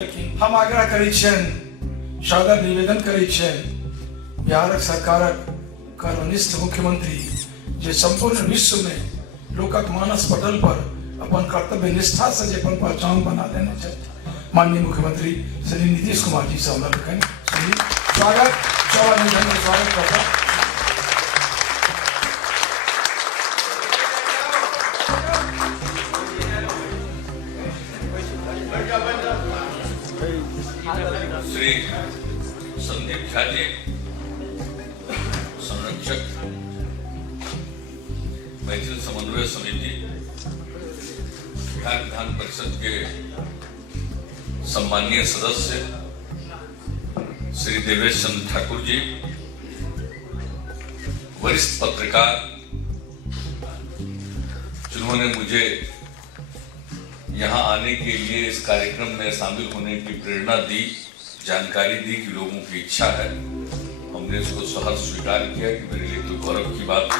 हम आग्रह करै छियनि, सादर निवेदन करै छियनि बिहारक सरकारक कर्मनिष्ठ मुख्यमंत्री जे संपूर्ण विश्व में लोकक मानस पटल पर अपन कर्तव्य निष्ठा से जे अपन पहचान बना देने छथि, माननीय मुख्यमंत्री श्री नीतीश कुमार जी से हमरा लोकनि स्वागत स्वागत करता। श्री संदीप झा जी, संरक्षक मैथिल समन्वय समिति, बिहार विधान परिषद के सम्माननीय सदस्य श्री देवेश चंद्र ठाकुर जी, वरिष्ठ पत्रकार जिन्होंने मुझे यहाँ आने के लिए इस कार्यक्रम में शामिल होने की प्रेरणा दी, जानकारी दी कि लोगों की इच्छा है, हमने इसको सहर्ष स्वीकार किया कि मेरे लिए तो गौरव की बात है।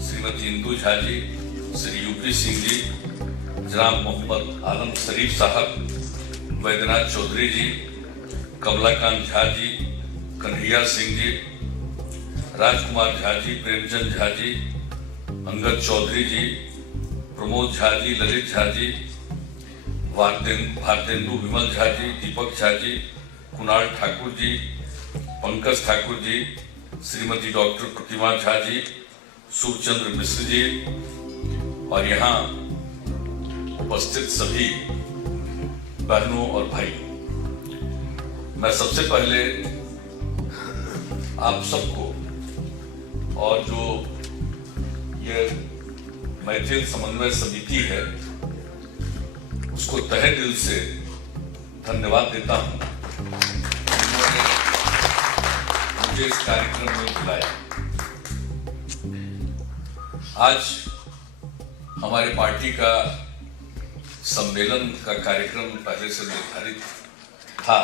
श्रीमती इंदु झा जी, श्री यूपी सिंह जी, जनाब मोहम्मद आलम शरीफ साहब, वैद्यनाथ चौधरी जी, कमलाकांत झा जी, कन्हैया सिंह जी, राजकुमार झा जी, प्रेमचंद झा जी, अंगद चौधरी जी, प्रमोद झा जी, ललित झा जी, भारतेंदु विमल झा जी, दीपक झा जी, कुणाल ठाकुर जी, पंकज ठाकुर जी, श्रीमती डॉक्टर प्रतिमा झा जी, सुखचंद्र मिश्र जी और यहाँ उपस्थित सभी बहनों और भाई, मैं सबसे पहले आप सबको और जो ये मैथिल समन्वय समिति है उसको तहे दिल से धन्यवाद देता हूं, उन्होंने मुझे इस कार्यक्रम में बुलाया। आज हमारे पार्टी का सम्मेलन का कार्यक्रम पहले से निर्धारित था,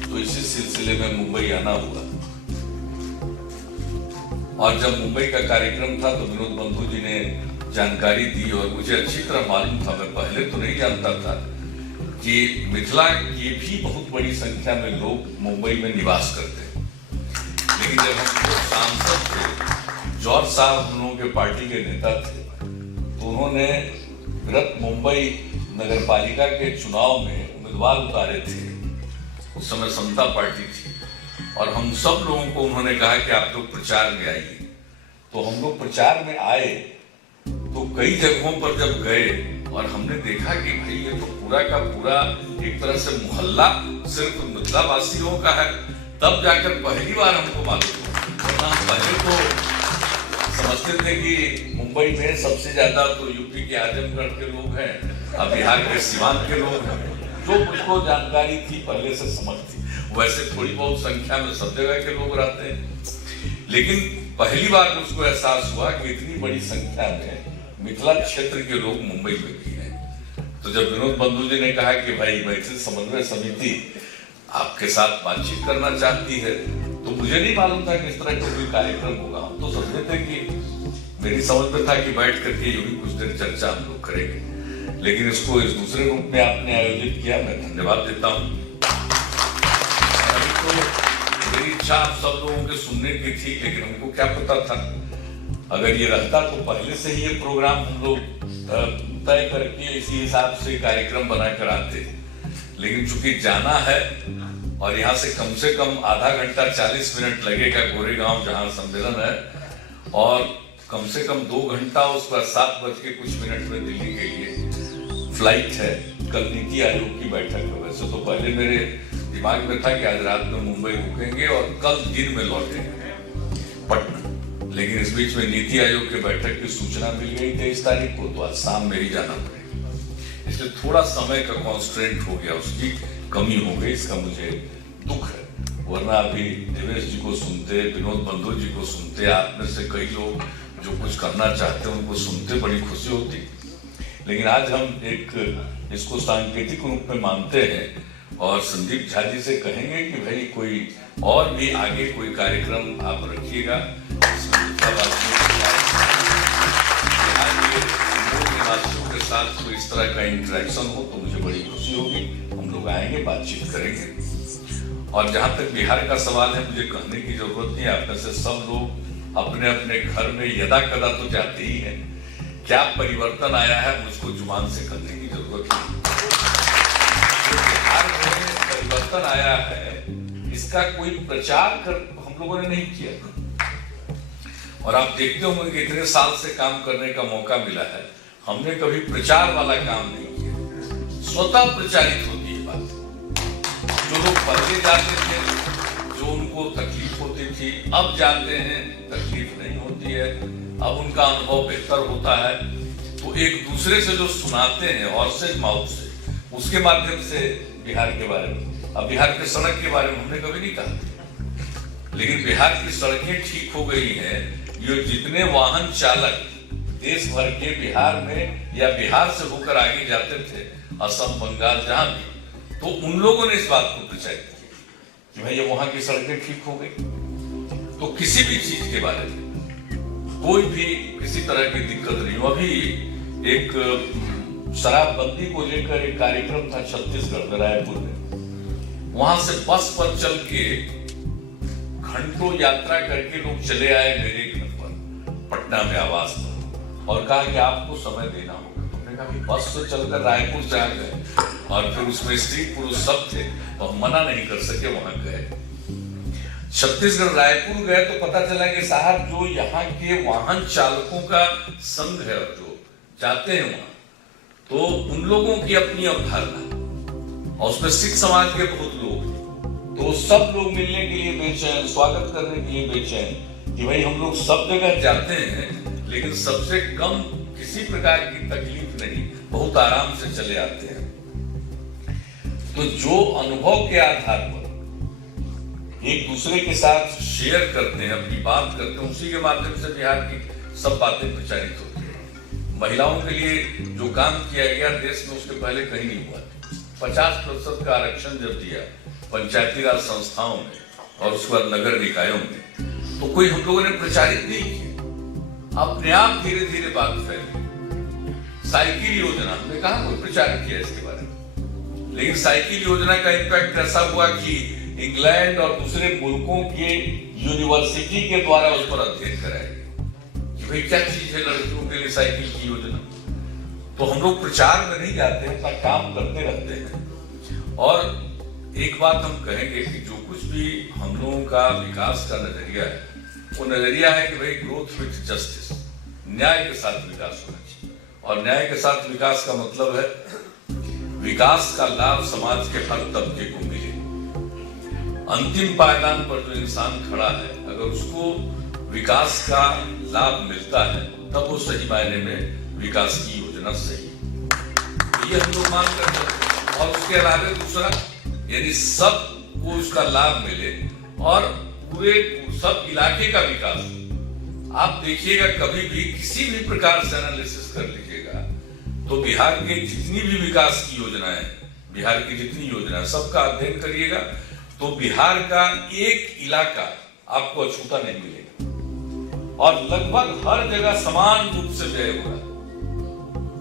तो इसी सिलसिले में मुंबई आना हुआ और जब मुंबई का कार्यक्रम था तो विनोद बंधु जी ने जानकारी दी और मुझे अच्छी तरह मालूम था, मैं पहले तो नहीं जानता था कि मिथिला की भी बहुत बड़ी संख्या में लोग मुंबई में निवास करते हैं। लेकिन जब हम लोग सांसद थे, जॉर्ज साहब हम लोगों के पार्टी के नेता थे, तो उन्होंने बृहत मुंबई नगर पालिका के चुनाव में उम्मीदवार उतारे थे। उस समय समता पार्टी थी और हम सब लोगों को उन्होंने कहा कि आप लोग प्रचार में आइए। तो हम लोग प्रचार में आए तो कई जगहों पर जब गए और हमने देखा कि भाई ये तो पूरा का पूरा एक तरह से मोहल्ला सिर्फ मिथिला वासियों का है, तब जाकर पहली बार हमको मालूम हुआ। वरना हम पहले तो समझते थे कि मुंबई में सबसे ज्यादा तो यूपी के आजमगढ़ के लोग हैं और बिहार के सीमांत के लोग हैं, जो मुझको जानकारी थी पहले से समझ थी। वैसे थोड़ी बहुत संख्या में सब जगह के लोग रहते हैं, लेकिन पहली बार मुझको एहसास हुआ कि इतनी बड़ी संख्या में मिथिला क्षेत्र के लोग मुंबई में भी हैं। तो जब विनोद बंधु जी ने कहा कि भाई मैथिल समन्वय समिति आपके साथ बातचीत करना चाहती है, तो मुझे नहीं मालूम था कि इस तरह का कोई कार्यक्रम होगा। हम तो समझते थे कि मेरी समझ में था कि बैठ करके यूं ही कुछ देर चर्चा हम लोग करेंगे, लेकिन इसको इस दूसरे रूप में आपने आयोजित किया, मैं धन्यवाद देता हूँ। तो मेरी इच्छा आप सब लोगों के सुनने की थी, लेकिन हमको क्या पता था, अगर ये रहता तो पहले से ही ये प्रोग्राम हम लोग तय करके इसी हिसाब से कार्यक्रम बनाकर आते। लेकिन चूंकि जाना है और यहाँ से कम आधा घंटा 40 मिनट लगेगा गोरेगांव जहाँ सम्मेलन है, और कम से कम 2 घंटा उस पर 7:00 में दिल्ली के लिए फ्लाइट है। कल नीति आयोग की बैठक है। वैसे तो पहले मेरे दिमाग में था कि आज रात में मुंबई रुकेंगे और कल दिन में लौटेंगे पटना, लेकिन इस बीच में नीति आयोग के बैठक की सूचना मिल गई 23 तारीख को, तो आज शाम में ही जाना पड़ेगा। इसलिए थोड़ा समय का कॉन्स्ट्रेंट हो गया, उसकी कमी हो गई, इसका मुझे दुख है। वरना अभी देवेश जी को सुनते, विनोद बंधु जी को सुनते, आप में से कई लोग जो कुछ करना चाहते हैं उनको सुनते बड़ी खुशी होती। लेकिन आज हम एक इसको सांकेतिक रूप में मानते हैं और संदीप झा जी से कहेंगे कि भाई कोई और भी आगे कोई कार्यक्रम आप रखिएगा। साथ कोई इस तरह का इंटरेक्शन हो तो मुझे बड़ी खुशी होगी। हम लोग आएंगे, बातचीत करेंगे। और जहां तक बिहार का सवाल है, मुझे कहने की जरूरत नहीं, आप में से सब लोग अपने अपने घर में यदा कदा तो जाते ही हैं। क्या परिवर्तन आया है मुझको जुबान से कहने की जरूरत नहीं। बिहार में परिवर्तन आया है, इसका कोई प्रचार कर हम लोगों ने नहीं किया। और आप देखते होंगे कि इतने साल से काम करने का मौका मिला है, हमने कभी प्रचार वाला काम नहीं किया। स्वतः प्रचारित होती है बात। जो लोग पहले जाते थे, जो उनको तकलीफ होती थी, अब जाते हैं, तकलीफ नहीं होती है। अब उनका अनुभव बेहतर होता है, तो एक दूसरे से जो सुनाते हैं और से माउथ से, उसके माध्यम से बिहार के बारे में। अब बिहार के सड़क के बारे में हमने कभी नहीं कहा, लेकिन बिहार की सड़कें ठीक हो गई हैं। ये जितने वाहन चालक देश भर के बिहार में या बिहार से होकर आगे जाते थे, असम, बंगाल, जहां भी, तो उन लोगों ने इस बात को प्रचारित किया कि भाई ये वहां की सड़कें ठीक हो गई। तो किसी भी चीज के बारे में कोई भी किसी तरह की दिक्कत नहीं हो। अभी एक शराबबंदी को लेकर एक कार्यक्रम था छत्तीसगढ़ में, रायपुर में। वहां से बस पर चल के घंटों यात्रा करके लोग चले आए मेरे घर पर, पटना में आवास पर, और कहा कि आपको समय देना होगा। तुमने कहा कि बस से चलकर रायपुर से आ गए, और फिर उसमें स्त्री पुरुष सब थे, तो हम मना नहीं कर सके, वहां गए। छत्तीसगढ़ रायपुर गए तो पता चला कि साहब जो यहाँ के वाहन चालकों का संघ है, जो जाते हैं वहां, तो उन लोगों की अपनी अवधारणा, और उसमें सिख समाज के बहुत लोग, तो सब लोग मिलने के लिए बेचैन, स्वागत करने के लिए बेचैन कि भाई हम लोग सब जगह जाते हैं, लेकिन सबसे कम किसी प्रकार की तकलीफ नहीं, बहुत आराम से चले आते हैं। तो जो अनुभव के आधार पर एक दूसरे के साथ शेयर करते हैं, अपनी बात करते हैं, उसी के माध्यम से बिहार की सब बातें प्रचारित होती है। महिलाओं के लिए जो काम किया गया देश में, उसके पहले कहीं नहीं हुआ। 50% का आरक्षण जब दिया पंचायती राज संस्थाओं में और उसके बाद नगर निकायों में, तो कोई हम लोगों ने प्रचारित नहीं किया। अपने आप धीरे धीरे बात फैली। साइकिल योजना, हमने कहा कोई प्रचार किया इसके बारे में, लेकिन साइकिल योजना का इम्पैक्ट ऐसा हुआ कि इंग्लैंड और दूसरे मुल्कों के यूनिवर्सिटी के द्वारा उस पर अध्ययन कराया गया कि भाई क्या चीज है लड़कियों के लिए साइकिल की योजना। तो हम लोग प्रचार में नहीं जाते हैं, अपना काम करते रहते हैं। और एक बात हम कहेंगे कि जो कुछ भी हम लोगों का विकास का नजरिया है, वो नजरिया है कि भाई ग्रोथ विथ जस्टिस, न्याय के साथ विकास होना चाहिए। और न्याय के साथ विकास का मतलब है विकास का लाभ समाज के हर तबके को मिले। अंतिम पायदान पर जो इंसान खड़ा है, अगर उसको विकास का लाभ मिलता है, तब वो सही मायने में विकास की योजना सही है। ये हम लोग मान कर चलते हैं। और उसके अलावा दूसरा, यानी सबको उसका लाभ मिले और पूरे सब इलाके का विकास हो। आप देखिएगा, कभी भी किसी भी प्रकार से एनालिसिस कर लीजिएगा, तो बिहार के जितनी भी विकास की योजनाएं, बिहार की जितनी योजनाएं, सबका अध्ययन करिएगा, तो बिहार का एक इलाका आपको अछूता नहीं मिलेगा, और लगभग हर जगह समान रूप से व्यय होगा।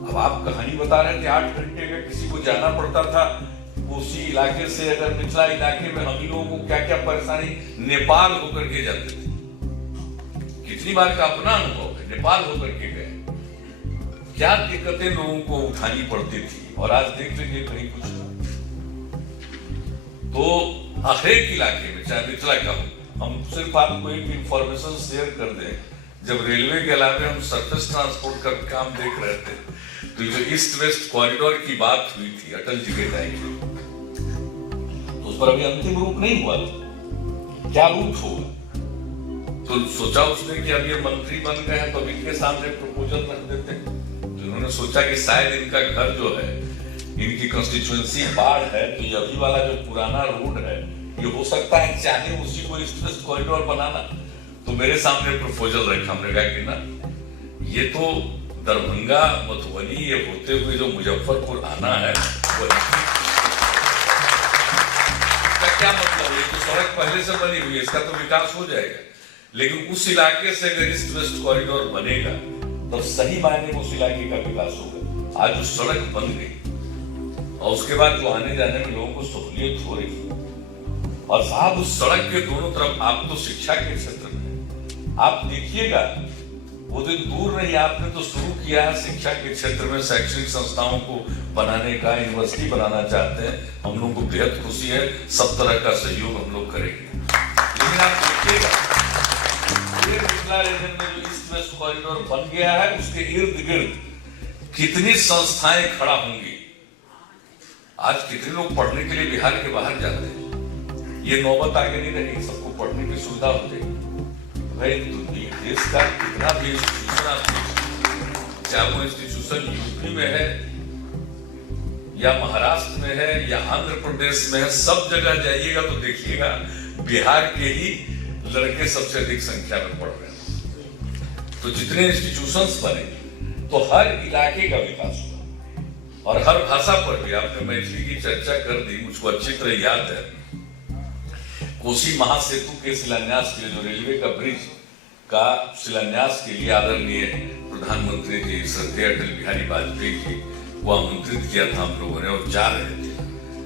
अब आप कहानी बता रहे थे, 8 घंटे का किसी को जाना पड़ता था उसी इलाके से। अगर मिथिला इलाके में हम लोगों को क्या क्या परेशानी, नेपाल होकर के जाते थे, कितनी बार का अपना अनुभव है, नेपाल होकर के गए, क्या दिक्कतें लोगों को उठानी पड़ती थी। और आज देख लीजिए कहीं कुछ तो हर एक इलाके में, चाहे मिथिला का हो। हम सिर्फ आपको एक इंफॉर्मेशन शेयर कर दें, जब रेलवे के अलावा हम सरफेस ट्रांसपोर्ट का काम देख रहे थे, तो जो ईस्ट वेस्ट कॉरिडोर की बात हुई थी अटल जी के टाइम में, तो उस पर अभी अंतिम रूप नहीं हुआ। क्या रूप होगा? तो सोचा उसने कि अब ये मंत्री बन गए हैं, तो इनके सामने प्रपोजल रख देते हैं। तो इन्होंने सोचा कि शायद इनका घर जो है, इनकी कंस्टिट्यूएंसी बाढ़ है, तो ये अभी वाला जो पुराना रोड है, ये हो सकता है चाहे उसी को ईस्ट वेस्ट कॉरिडोर बनाना। तो मेरे सामने प्रपोजल रखा, हमने कहा कि ना, ये तो दरभंगा, मधुबनी, ये होते हुए जो मुजफ्फरपुर आना है, क्या मतलब है? तो सड़क पहले से बनी हुई है, इसका तो विकास हो जाएगा। लेकिन उस इलाके से अगर ईस्ट वेस्ट कॉरिडोर बनेगा, तो सही मायने में उस इलाके का विकास होगा। आज जो सड़क बन गई और उसके बाद जो आने जाने में लोगों को सहूलियत हो रही है, और साहब उस सड़क के दोनों तरफ आप तो शिक्षा के क्षेत्र में आप देखिएगा, वो दिन दूर नहीं, आपने तो शुरू किया है शिक्षा के क्षेत्र में शैक्षणिक संस्थाओं को बनाने का, यूनिवर्सिटी बनाना चाहते हैं। हम लोग को बेहद खुशी है, सब तरह का सहयोग हम लोग करेंगे। लेकिन आप देखिएगा पूरे मिथिला रीजन में जो ईस्ट वेस्ट कॉरिडोर बन गया है, उसके इर्द गिर्द कितनी संस्थाएं खड़ा होंगी। आज कितने लोग पढ़ने के लिए बिहार के बाहर जाते हैं, ये नौबत आगे नहीं रहेगी, सबको पढ़ने की सुविधा हो जाएगी। भाई देश का कितना भी इंस्टीट्यूशन आप देखिए, चाहे वो इंस्टीट्यूशन यूपी में है या महाराष्ट्र में है या आंध्र प्रदेश में है, सब जगह जाइएगा तो देखिएगा बिहार के ही लड़के सबसे अधिक संख्या में पढ़ रहे हैं। तो जितने इंस्टीट्यूशंस बने तो हर इलाके का विकास हुआ, और हर भाषा पर भी आपने मैथिली की चर्चा कर दी। मुझको अच्छी तरह याद है कोसी महासेतु के शिलान्यास के लिए, जो रेलवे का ब्रिज का शिलान्यास के लिए आदरणीय प्रधानमंत्री जी श्रद्धेय अटल बिहारी वाजपेयी जी को आमंत्रित किया था हम लोगों ने, और जा रहे थे,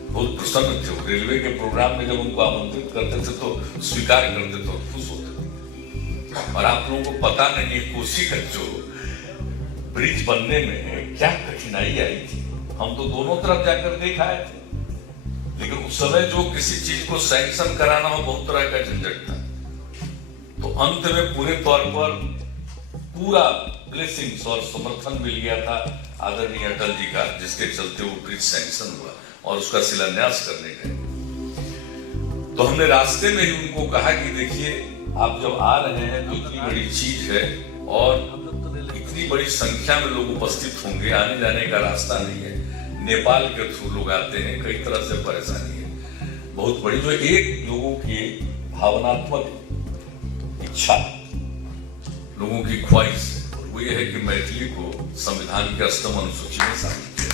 बहुत प्रसन्न थे। रेलवे के प्रोग्राम में जब उनको आमंत्रित करते थे तो स्वीकार करते थे और खुश होते थे। और आप लोगों को पता नहीं है कोसी का जो ब्रिज बनने में क्या कठिनाई आई थी। हम तो दोनों तरफ जाकर देख आए थे, लेकिन उस समय जो किसी चीज को सैंक्शन कराना हो बहुत तरह का झंझट था। तो अंत में पूरे तौर पर पूरा ब्लेसिंग्स और समर्थन मिल गया था आदरणीय अटल जी का, जिसके चलते वो ब्रिज सैंक्शन हुआ और उसका शिलान्यास करने गए। तो हमने रास्ते में ही उनको कहा कि देखिए आप जब आ रहे हैं तो इतनी बड़ी चीज है और इतनी बड़ी संख्या में लोग उपस्थित होंगे, आने जाने का रास्ता नहीं है, नेपाल के थ्रू लोग आते हैं, कई तरह से परेशानी है बहुत बड़ी। जो एक लोगों की भावनात्मक इच्छा, लोगों की ख्वाहिश वो ये है कि मैथिली को संविधान के 8वीं अनुसूची में शामिल किया।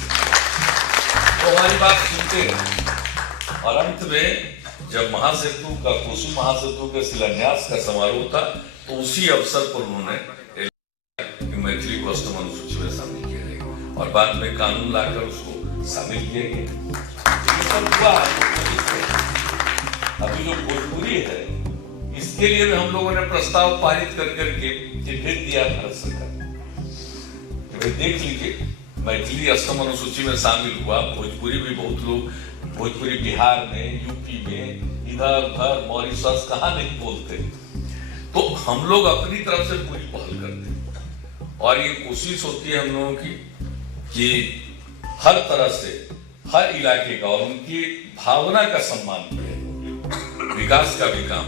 तो हमारी बात सुनते हैं, और अंत में जब महासेतु का, कोसी महासेतु के शिलान्यास का समारोह था, तो उसी अवसर पर उन्होंने मैथिली को 8वीं अनुसूची में शामिल किया गया, और बाद में कानून लाकर उसको शामिल किया गया। ये सब हुआ अभी जो भोजपुरी है, इसके लिए भी हम लोगों ने प्रस्ताव पारित कर करके भेज दिया भारत सरकार को। देख लीजिए, मैथिली 8वीं अनुसूची में शामिल हुआ, भोजपुरी भी बहुत लोग, भोजपुरी बिहार में, यूपी में, इधर उधर मॉरिशस कहाँ नहीं बोलते। तो हम लोग अपनी तरफ से पूरी पहल करते हैं, और ये कोशिश होती है हम लोगों की कि हर तरह से हर इलाके का और उनकी भावना का सम्मान करें, विकास का भी काम।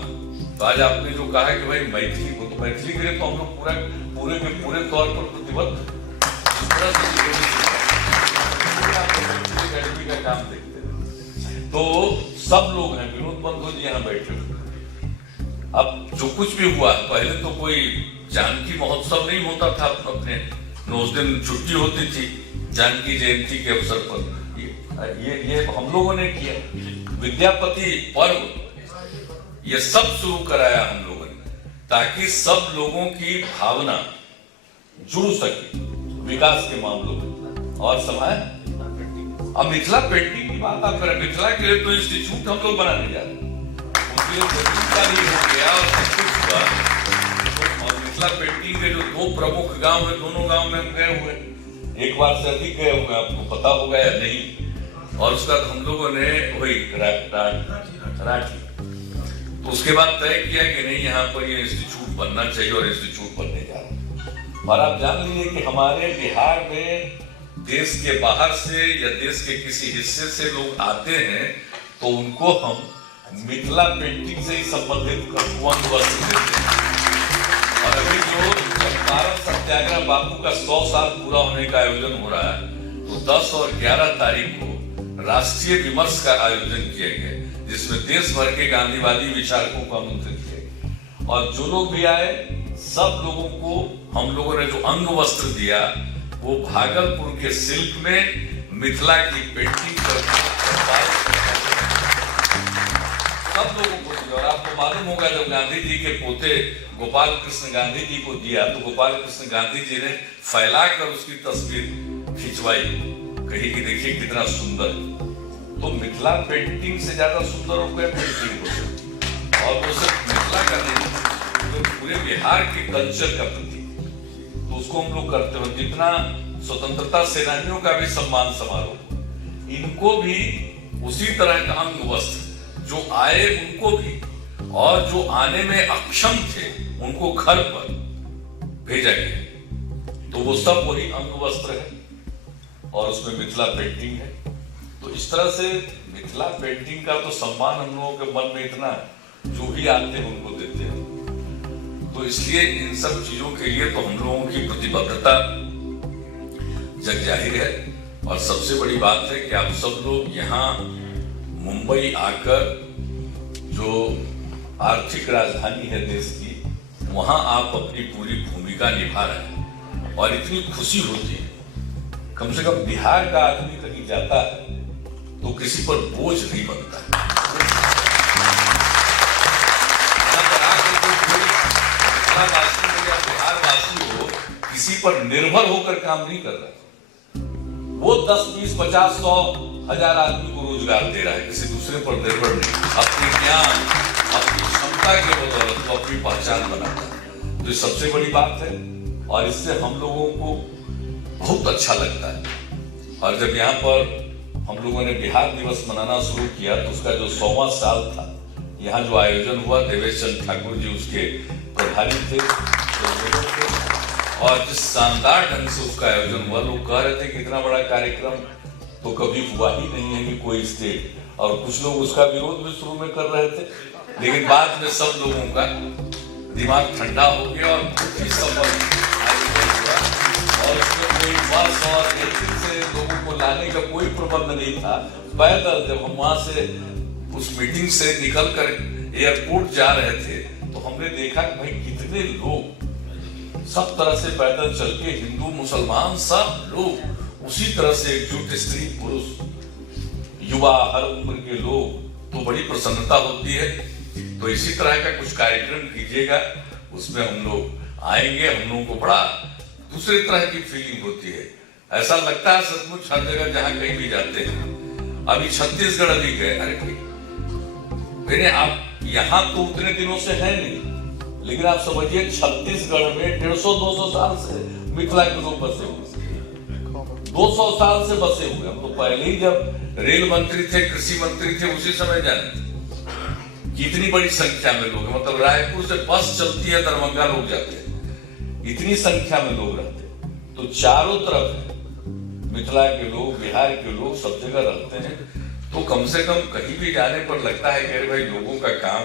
तो आज आपने जो कहा है कि भाई मैथिली को, तो मैथिली के लिए तो हम लोग पूरे के पूरे तौर पर प्रतिबद्ध अकेडमी का काम देखते हैं। तो सब लोग हैं, विनोद बंधु जी यहाँ बैठे हुए। अब जो कुछ भी हुआ, पहले तो कोई जानकी महोत्सव नहीं होता था अपने, उस दिन छुट्टी होती थी जानकी जयंती के अवसर पर, ये हम लोगों ने किया। विद्यापति पर्व ये सब शुरू कराया हम लोगों ने, ताकि सब लोगों की भावना जुड़ सके विकास के मामलों में। और समय अब मिथिला पेंटिंग की बात आप करें, मिथिला के लिए तो इंस्टीट्यूट हम लोग बनाने जा रहे हैं, उसके लिए का भी हो गया और सब कुछ हुआ। और मिथिला पेंटिंग के जो 2 प्रमुख गांव है, दोनों गांव में हम गए हुए, एक बार से अधिक गए हुए, आपको पता होगा या नहीं। और उसका हम लोगों ने वही राठी, तो उसके बाद तय किया कि नहीं, यहाँ पर ये इंस्टीट्यूट बनना चाहिए, और इंस्टीट्यूट बनने जा रहा है। और आप जान लीजिए कि हमारे बिहार में देश के बाहर से या देश के किसी हिस्से से लोग आते हैं, तो उनको हम मिथिला पेंटिंग से ही संबंधित वस्त्र देते हैं। और अभी जो चंपारण सत्याग्रह बापू का 100 साल पूरा होने का आयोजन हो रहा है, तो 10 और 11 तारीख को राष्ट्रीय विमर्श का आयोजन किया गया, जिसमें देश भर के गांधीवादी विचारकों को आमंत्रित किया। और जो लोग भी आए, सब लोगों को हम लोगों ने जो अंग वस्त्र दिया, वो भागलपुर के सिल्क में मिथिला की पेंटिंग करके सब लोगों को दिया। और आपको मालूम होगा, जब गांधी जी के पोते गोपाल कृष्ण गांधी जी को दिया, तो गोपाल कृष्ण गांधी जी ने फैलाकर उसकी तस्वीर खिंचवाई, कही कि देखिए कितना सुंदर है। तो मिथिला पेंटिंग से ज्यादा सुंदर और कोई पेंटिंग हो सकती, और वो सिर्फ मिथिला का नहीं, तो पूरे बिहार के कल्चर का प्रतीक, तो उसको हम लोग करते हो। जितना स्वतंत्रता सेनानियों का भी सम्मान समारोह, इनको भी उसी तरह का अंग वस्त्र जो आए उनको भी, और जो आने में अक्षम थे उनको घर पर भेजा गया, तो वो सब वही अंग वस्त्र है और उसमें मिथिला पेंटिंग है। तो इस तरह से मिथिला पेंटिंग का तो सम्मान हम लोगों के मन में इतना है, जो भी आते हैं उनको देते हैं। तो इसलिए इन सब चीजों के लिए तो हम लोगों की प्रतिबद्धता जग जाहिर है। और सबसे बड़ी बात है कि आप सब लोग यहाँ मुंबई आकर, जो आर्थिक राजधानी है देश की, वहां आप अपनी पूरी भूमिका निभा रहे हैं और इतनी खुशी होती है। कम से कम बिहार का आदमी कहीं जाता है तो किसी पर बोझ नहीं बनता है। मिथिलावासी हो या बिहारवासी हो, किसी पर निर्भर होकर काम नहीं कर रहा। वो 10, 20, 50, 100, 1000 आदमी को रोजगार दे रहा है, किसी दूसरे पर निर्भर नहीं। अपने ज्ञान, अपनी क्षमता के बदौलत वो अपनी पहचान बनाता है। तो ये सबसे बड़ी बात है और इससे हम लोगों को बहुत अच्छा लगता है। और जब यहाँ पर हम लोगों ने बिहार दिवस मनाना शुरू किया तो उसका जो 100वां साल था, यहाँ जो आयोजन हुआ, देवेश चंद्र ठाकुर जी उसके प्रभारी थे, और जिस शानदार ढंग से उसका आयोजन हुआ, लोग कह रहे थे कि इतना बड़ा कार्यक्रम तो कभी हुआ ही नहीं है कि कोई स्टेट, और कुछ लोग उसका विरोध भी शुरू में कर रहे थे, लेकिन बाद में सब लोगों का दिमाग ठंडा हो गया और बहुत ही सफल आयोजन हुआ। और उसमें कोई बस और एयरपोर्ट से लोगों को लाने का कोई प्रबंध नहीं था। पैदल जब हम वहां से उस मीटिंग से निकल कर एयरपोर्ट जा रहे थे तो हमने देखा कि भाई कितने लोग सब तरह से पैदल चल के, हिंदू मुसलमान सब लोग उसी तरह से एकजुट, स्त्री पुरुष युवा हर उम्र के लोग, तो बड़ी प्रसन्नता होती है। तो इसी तरह का कुछ कार्यक्रम कीजिएगा, उसमें हम लोग आएंगे, हम लोगों को बड़ा दूसरे तरह की फीलिंग होती है। ऐसा लगता है सचमुच हर जगह जहां कहीं भी जाते हैं। अभी छत्तीसगढ़ अभी गए, अरे भाई आप यहाँ तो उतने दिनों से है नहीं, लेकिन आप समझिए छत्तीसगढ़ में 150-200 साल से मिथिला के लोग बसे हुए, 200 साल से बसे हुए। हम तो पहले ही जब रेल मंत्री थे, कृषि मंत्री थे, उसी समय जाने कितनी बड़ी संख्या में लोग, मतलब रायपुर से बस चलती है, दरभंगा लोग जाते हैं, इतनी संख्या में लोग रहते हैं। तो चारों तरफ मिथिला के लोग, बिहार के लोग सब जगह रहते हैं। तो कम से कम कहीं भी जाने पर लगता है कि अरे भाई लोगों का काम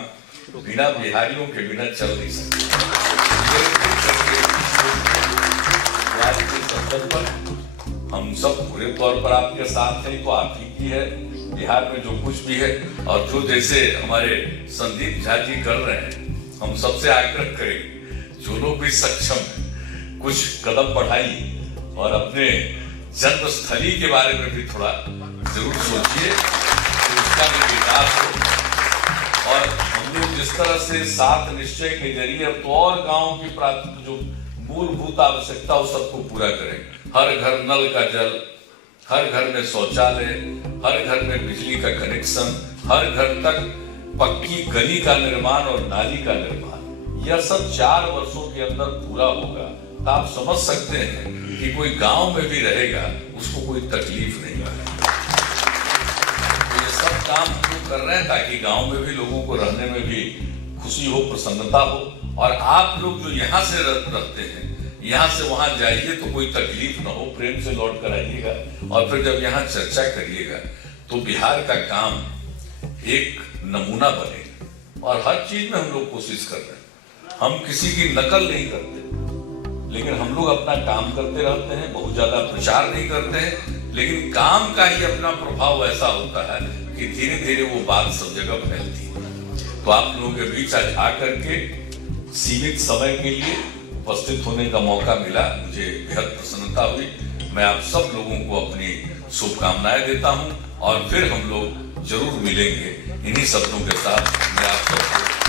बिना बिहारियों के बिना चल नहीं सकता। हम सब पूरे तौर पर आपके साथ हैं, तो आप ही की है बिहार में जो कुछ भी है। और जो जैसे हमारे संदीप झा जी कर रहे हैं, हम सबसे आग्रह करेंगे जो लोग भी सक्षम है कुछ कदम बढ़ाइए और अपने जन्मस्थली के बारे में भी थोड़ा जरूर सोचिए कि उसका भी विकास हो। और हम लोग जिस तरह से 7 निश्चय के जरिए अब तो और गांव की प्राथमिक जो मूलभूत आवश्यकता हो सबको पूरा करें। हर घर नल का जल, हर घर में शौचालय, हर घर में बिजली का कनेक्शन, हर घर तक पक्की गली का निर्माण और नाली का निर्माण, यह सब 4 वर्षों के अंदर पूरा होगा। तो आप समझ सकते हैं कि कोई गांव में भी रहेगा उसको कोई तकलीफ नहीं होगी। तो ये सब काम हम लोग कर रहे हैं ताकि गांव में भी लोगों को रहने में भी खुशी हो, प्रसन्नता हो। और आप लोग जो यहाँ से रहते हैं, यहाँ से वहां जाइए तो कोई तकलीफ ना हो, प्रेम से लौट कर आइएगा। और फिर जब यहाँ चर्चा करिएगा तो बिहार का काम एक नमूना बनेगा। और हर चीज में हम लोग कोशिश कर रहे हैं, हम किसी की नकल नहीं करते, लेकिन हम लोग अपना काम करते रहते हैं, बहुत ज्यादा प्रचार नहीं करते हैं, लेकिन काम का ही अपना प्रभाव ऐसा होता है कि धीरे धीरे वो बात सब जगह फैलती है। तो आप लोगों के बीच आज आकर के सीमित समय के लिए उपस्थित होने का मौका मिला, मुझे बेहद प्रसन्नता हुई। मैं आप सब लोगों को अपनी शुभकामनाएं देता हूं और फिर हम लोग जरूर मिलेंगे। इन्हीं शब्दों के साथ मैं आप सबको